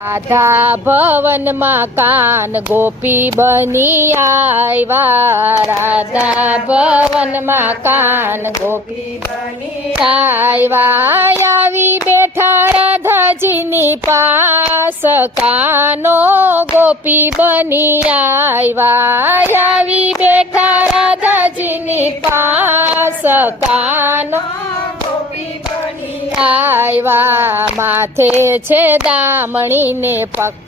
રાધા ભવનમાં કાન ગોપી બની આવ્યા. રાધા ભવનમાં કાન ગોપી બની આવ્યા. આવી બેઠા રાધાજીની પાસ કાનો ગોપી બની આવ્યા. આવી બેઠા રાધાજીની પાસ કાનો આવ્યા. માથે છે દામણી ને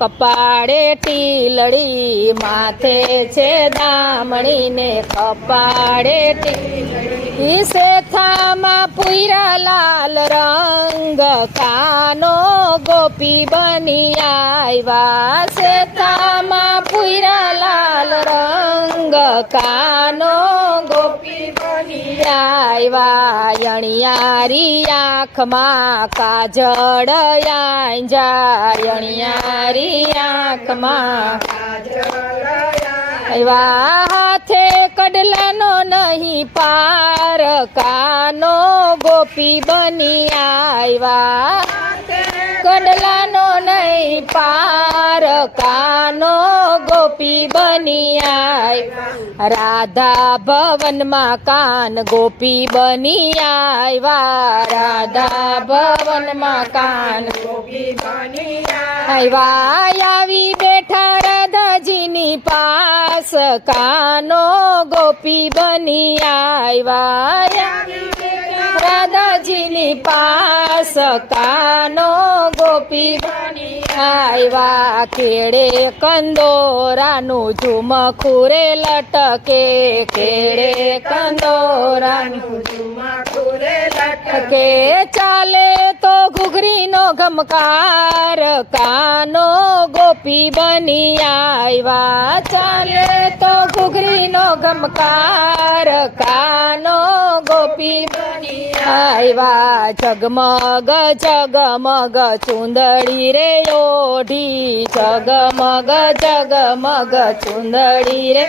કપાળે ટીલડી. માથે છે દામણી ને કપાળે ટીલડી. શેથામાં પુયરા લાલ રંગ કાનો ગોપી બની આવ્યા. શેથામાં પુયરા લાલ રંગ કાનો ગોપી બની આવ્યા. યણિયારી આંખમાં કાજળ આંજા. યણિયારી આંખમાં આવ્યા. હાથે કડલાનો નહીં પાર કાનો ગોપી બની આવ્યા. કડલાનો નહીં પાર કાનો ગોપી બની આવ્યા. રાધા ભવનમાં કાન ગોપી બની આવ્યા. રાધા ભવનમાં કાન ગોપી બની આવ્યા. આવી બેઠા રાધાજીની પાસ કાનો ગોપી બની આવ્યા. રાધાજીની પાસ કાનો ગોપી બની આવ્યા. કેળે કંદોરાનું ઝુમખું રે લટકે. કેળે કંદોરાનું ઝુમખું રે લટકે. ચાલે તો ઘૂઘરીનો ઘમકાર કાનો ગોપી બની આવ્યા. ચાલે તો ઘૂઘરીનો ઘમકાર કાનો ગોપી બની આવ્યા. જગમગ જગમગ ચુંદડી રે ઓઢી. જગમગ જગમગ ચુંદડી રે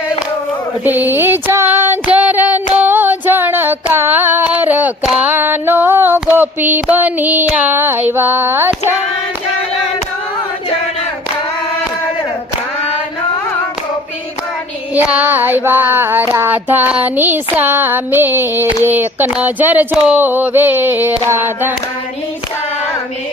ઓઢી. ઝાંઝરનો ઝણકાર કાનો ગોપી બની આવ્યા. ઝાંઝરનો ઝણકાર કાનો ગોપી બની આવ્યા. રાધાની સામે એક નજર જોવે. રાધાની સામે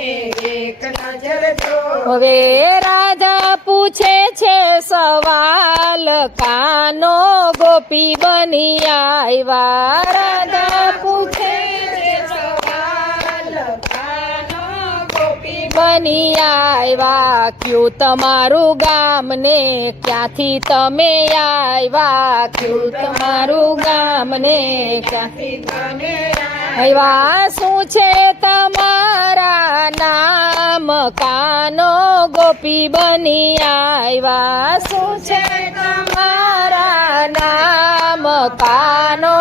એક નજર જોવે. રાધા પૂછે છે સવાલ કાનો ગોપી બની આવ્યા. રાધા પૂછે છે સવાલ કાનો ગોપી બની આવ્યા. ક્યું તમારું ગામ ને ક્યાંથી તમે આવ્યા. ક્યું તમારું ગામ ને ક્યાંથી તમે આવ્યા. શું છે તમારા નામ કાનો ગોપી બની આવ્યા. શું છે તમારા નામ કાનો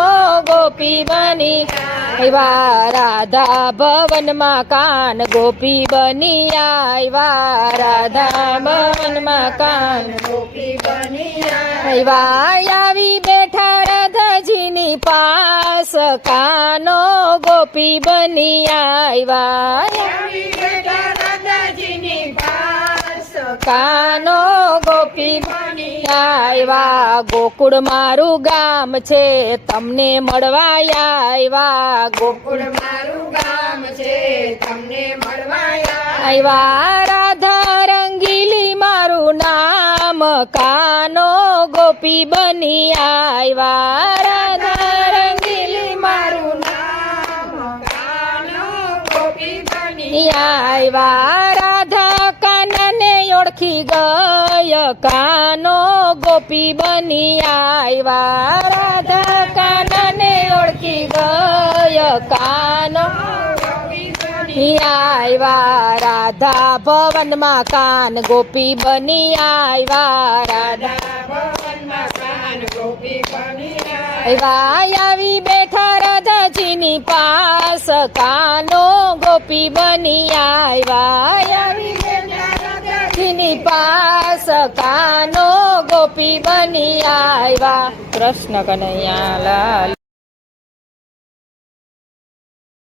ગોપી બની આવ્યા. રાધા ભવનમાં કાન ગોપી બની આવ્યા. રાધા ભવનમાં કાન ગોપી બની આવ્યા. આવી બેઠા રાધાજીની પાસ કાનો ગોપી બની આવ્યા. આવી બેઠા રાધાજીની પાસ કાનો ગોપી બની આવ્યા. ગોકુળ મારું ગામ છે તમને મળવા આવ્યા. ગોકુળ મારું ગામ છે તમને મળવા આવ્યા. રાધા રંગીલી મારું નામ કાનો ગોપી બની આવ્યા. રાધા રંગીલી મારું નામ કાનો ગોપી બની આવ્યા. રાધા કાનને ઓળખી ગય કાનો ગોપી બની આવ્યા. રાધા કાનને ઓળખી ગય કાનો ગોપી બની આવ્યા. રાધા ભવનમાં કાન ગોપી બની આવ્યા. રાધા ભવનમાં કાન ગોપી બની આવ્યા. આવી બેઠા રાધાજીની પાસ કાનો ગોપી બની આવ્યા. આવી બેઠા રાધાજીની પાસ કાનો ગોપી બની આવ્યા. કૃષ્ણ કનૈયા લાલ.